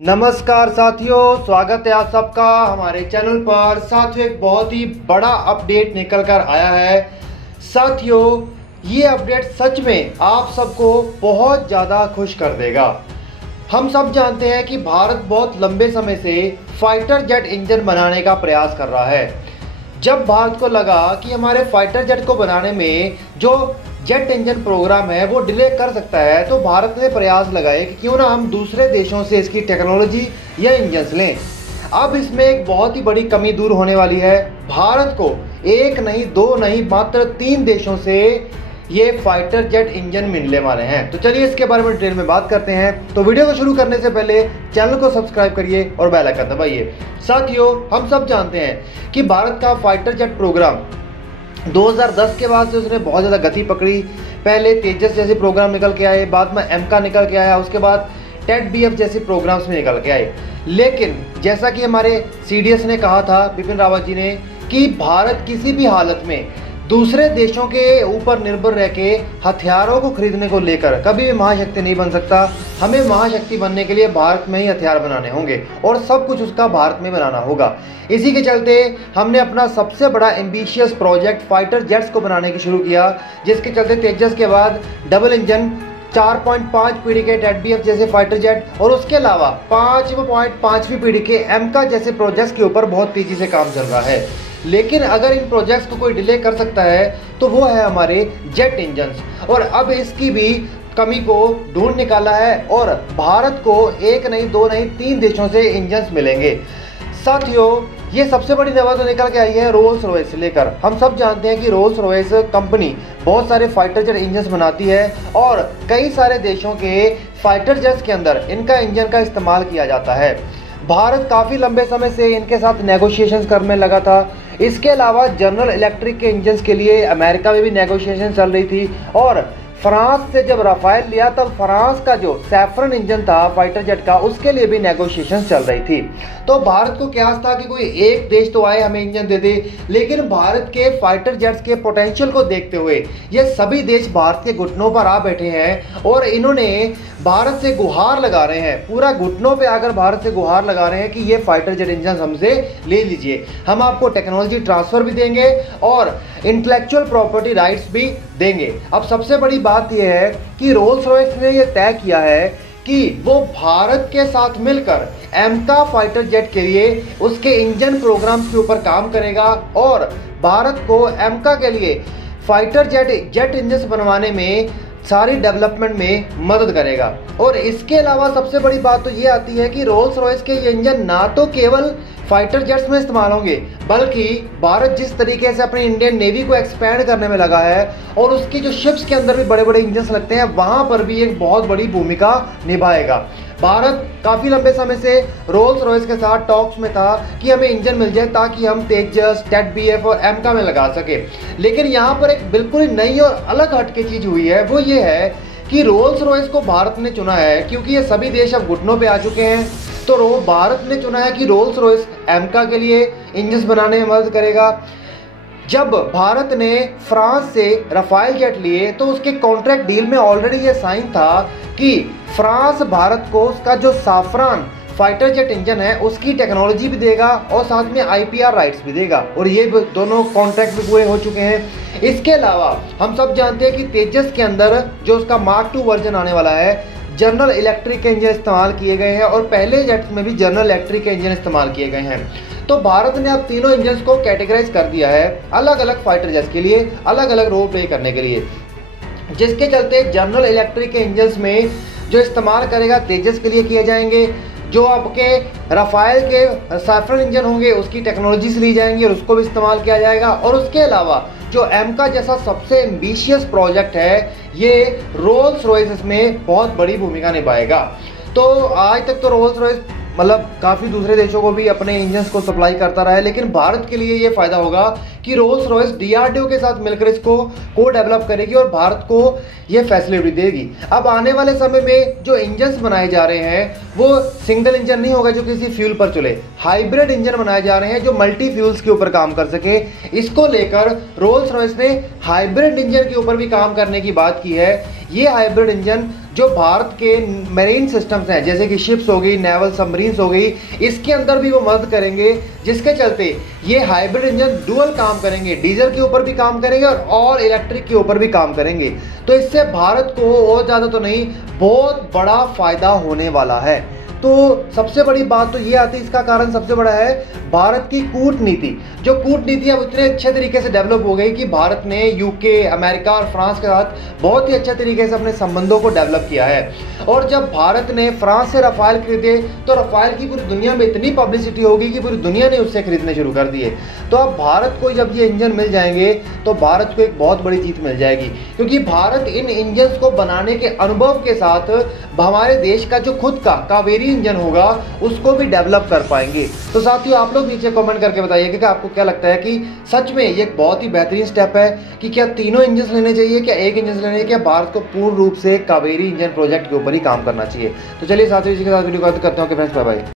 नमस्कार साथियों, स्वागत है आप सबका हमारे चैनल पर। साथियों, एक बहुत ही बड़ा अपडेट निकल कर आया है। साथियों, ये अपडेट सच में आप सबको बहुत ज़्यादा खुश कर देगा। हम सब जानते हैं कि भारत बहुत लंबे समय से फाइटर जेट इंजन बनाने का प्रयास कर रहा है। जब भारत को लगा कि हमारे फाइटर जेट को बनाने में जो जेट इंजन प्रोग्राम है वो डिले कर सकता है, तो भारत ने प्रयास लगाए कि क्यों ना हम दूसरे देशों से इसकी टेक्नोलॉजी या इंजन्स लें। अब इसमें एक बहुत ही बड़ी कमी दूर होने वाली है। भारत को एक नहीं, दो नहीं, मात्र 3 देशों से ये फाइटर जेट इंजन मिलने वाले हैं। तो चलिए इसके बारे में डिटेल में बात करते हैं। तो वीडियो को शुरू करने से पहले चैनल को सब्सक्राइब करिए और बेल आइकन दबाइए। साथियों, हम सब जानते हैं कि भारत का फाइटर जेट प्रोग्राम 2010 के बाद से उसने बहुत ज़्यादा गति पकड़ी। पहले तेजस जैसे प्रोग्राम निकल के आए, बाद में एमका निकल के आया, उसके बाद टेट बीएफ जैसे प्रोग्राम्स में निकल के आए। लेकिन जैसा कि हमारे सीडीएस ने कहा था, बिपिन रावत जी ने, कि भारत किसी भी हालत में दूसरे देशों के ऊपर निर्भर रह के हथियारों को खरीदने को लेकर कभी भी महाशक्ति नहीं बन सकता। हमें महाशक्ति बनने के लिए भारत में ही हथियार बनाने होंगे और सब कुछ उसका भारत में बनाना होगा। इसी के चलते हमने अपना सबसे बड़ा एम्बिशियस प्रोजेक्ट फाइटर जेट्स को बनाने की शुरू किया, जिसके चलते तेजस के बाद डबल इंजन 4.5 पीढ़ी के टेट बीएफ जैसे फाइटर जेट और उसके अलावा 5.5वीं पीढ़ी के एमका जैसे प्रोजेक्ट्स के ऊपर बहुत तेजी से काम चल रहा है। लेकिन अगर इन प्रोजेक्ट्स को कोई डिले कर सकता है तो वो है हमारे जेट इंजन्स। और अब इसकी भी कमी को ढूंढ निकाला है और भारत को एक नहीं, दो नहीं, 3 देशों से इंजन्स मिलेंगे। साथियों, ये सबसे बड़ी खबर तो निकल के आई है रोल्स रॉयस से लेकर। हम सब जानते हैं कि रोल्स रॉयस कंपनी बहुत सारे फाइटर जेट इंजन्स बनाती है और कई सारे देशों के फाइटर जेट्स के अंदर इनका इंजन का इस्तेमाल किया जाता है। भारत काफ़ी लंबे समय से इनके साथ नेगोशिएशंस करने लगा था। इसके अलावा जनरल इलेक्ट्रिक के इंजन्स के लिए अमेरिका में भी नेगोशिएशन चल रही थी और फ्रांस से जब राफेल लिया तब फ्रांस का जो सैफरन इंजन था फाइटर जेट का, उसके लिए भी नेगोशिएशन चल रही थी। तो भारत को क्या था कि कोई एक देश तो आए हमें इंजन दे दे, लेकिन भारत के फाइटर जेट्स के पोटेंशियल को देखते हुए ये सभी देश भारत के घुटनों पर आ बैठे हैं और इन्होंने भारत से गुहार लगा रहे हैं, पूरा घुटनों पे आकर भारत से गुहार लगा रहे हैं कि ये फाइटर जेट इंजन हमसे ले लीजिए, हम आपको टेक्नोलॉजी ट्रांसफर भी देंगे और इंटेलेक्चुअल प्रॉपर्टी राइट्स भी देंगे। अब सबसे बड़ी बात यह है कि रोल्स रॉयस ने यह तय किया है कि वो भारत के साथ मिलकर एमका फाइटर जेट के लिए उसके इंजन प्रोग्राम्स के ऊपर काम करेगा और भारत को एमका के लिए फाइटर जेट इंजन बनवाने में सारी डेवलपमेंट में मदद करेगा। और इसके अलावा सबसे बड़ी बात तो ये आती है कि रोल्स रॉयस के ये इंजन ना तो केवल फाइटर जेट्स में इस्तेमाल होंगे, बल्कि भारत जिस तरीके से अपनी इंडियन नेवी को एक्सपैंड करने में लगा है और उसकी जो शिप्स के अंदर भी बड़े बड़े इंजन्स लगते हैं, वहां पर भी एक बहुत बड़ी भूमिका निभाएगा। भारत काफ़ी लंबे समय से रोल्स रॉयस के साथ टॉक्स में था कि हमें इंजन मिल जाए ताकि हम तेजस, टेट बीएफ और एमका में लगा सके। लेकिन यहाँ पर एक बिल्कुल नई और अलग हटके चीज़ हुई है, वो ये है कि रोल्स रॉयस को भारत ने चुना है क्योंकि ये सभी देश अब घुटनों पे आ चुके हैं। तो भारत ने चुना है कि रोल्स रॉयस एमका के लिए इंजन बनाने में मदद करेगा। जब भारत ने फ्रांस से राफेल जेट लिए तो उसके कॉन्ट्रैक्ट डील में ऑलरेडी ये साइन था कि फ्रांस भारत को उसका जो साफरान फाइटर जेट इंजन है उसकी टेक्नोलॉजी भी देगा और साथ में आईपीआर राइट्स भी देगा, और ये दोनों कॉन्ट्रैक्ट भी पूरे हो चुके हैं। इसके अलावा हम सब जानते हैं कि तेजस के अंदर जो उसका मार्क 2 वर्जन आने वाला है, जनरल इलेक्ट्रिक के इंजन इस्तेमाल किए गए हैं और पहले जेट्स में भी जनरल इलेक्ट्रिक के इंजन इस्तेमाल किए गए हैं। तो भारत ने अब तीनों इंजन्स को कैटेगराइज कर दिया है अलग अलग फाइटर जेट्स के लिए, अलग अलग रोल प्ले करने के लिए, जिसके चलते जनरल इलेक्ट्रिक के इंजन्स में जो इस्तेमाल करेगा तेजस के लिए किए जाएंगे। जो आपके राफेल के सैफरन इंजन होंगे उसकी टेक्नोलॉजी से ली जाएंगी और उसको भी इस्तेमाल किया जाएगा। और उसके अलावा जो एमका जैसा सबसे एम्बिशियस प्रोजेक्ट है, ये रोल्स रॉयस इसमें बहुत बड़ी भूमिका निभाएगा। तो आज तक तो रोल्स रॉयस मतलब काफ़ी दूसरे देशों को भी अपने इंजन्स को सप्लाई करता रहा है, लेकिन भारत के लिए ये फ़ायदा होगा कि रोल्स रॉयस डीआरडीओ के साथ मिलकर इसको को डेवलप करेगी और भारत को ये फैसिलिटी देगी। अब आने वाले समय में जो इंजन्स बनाए जा रहे हैं वो सिंगल इंजन नहीं होगा जो किसी फ्यूल पर चले, हाइब्रिड इंजन बनाए जा रहे हैं जो मल्टी फ्यूल्स के ऊपर काम कर सके। इसको लेकर रोल्स रॉयस ने हाइब्रिड इंजन के ऊपर भी काम करने की बात की है। ये हाइब्रिड इंजन जो भारत के मेरीन सिस्टम्स हैं, जैसे कि शिप्स हो गई, नेवल सबमरीन्स हो गई, इसके अंदर भी वो मदद करेंगे, जिसके चलते ये हाइब्रिड इंजन डुअल काम करेंगे, डीजल के ऊपर भी काम करेंगे और इलेक्ट्रिक के ऊपर भी काम करेंगे। तो इससे भारत को और ज़्यादा तो नहीं, बहुत बड़ा फायदा होने वाला है। तो सबसे बड़ी बात तो ये आती है, इसका कारण सबसे बड़ा है भारत की कूटनीति। जो कूटनीति अब इतने अच्छे तरीके से डेवलप हो गई कि भारत ने यूके, अमेरिका और फ्रांस के साथ बहुत ही अच्छे तरीके से अपने संबंधों को डेवलप किया है। और जब भारत ने फ्रांस से रफाल खरीदे तो रफाल की पूरी दुनिया में इतनी पब्लिसिटी होगी कि पूरी दुनिया ने उससे खरीदने शुरू कर दिए। तो अब भारत को जब ये इंजन मिल जाएंगे तो भारत को एक बहुत बड़ी जीत मिल जाएगी, क्योंकि भारत इन इंजन को बनाने के अनुभव के साथ हमारे देश का जो खुद का कावेरी इंजन होगा उसको भी डेवलप कर पाएंगे। तो साथियों, आप लोग नीचे कमेंट करके बताइए कि आपको क्या लगता है कि सच में ये एक बहुत ही बेहतरीन स्टेप है कि क्या तीनों इंजन लेने चाहिए, क्या एक इंजन लेने चाहिए, क्या भारत को पूर्ण रूप से कावेरी इंजन प्रोजेक्ट के ऊपर ही काम करना चाहिए। तो चलिए साथियों, इसी के साथ वीडियो को खत्म करते हैं। Friends, bye bye.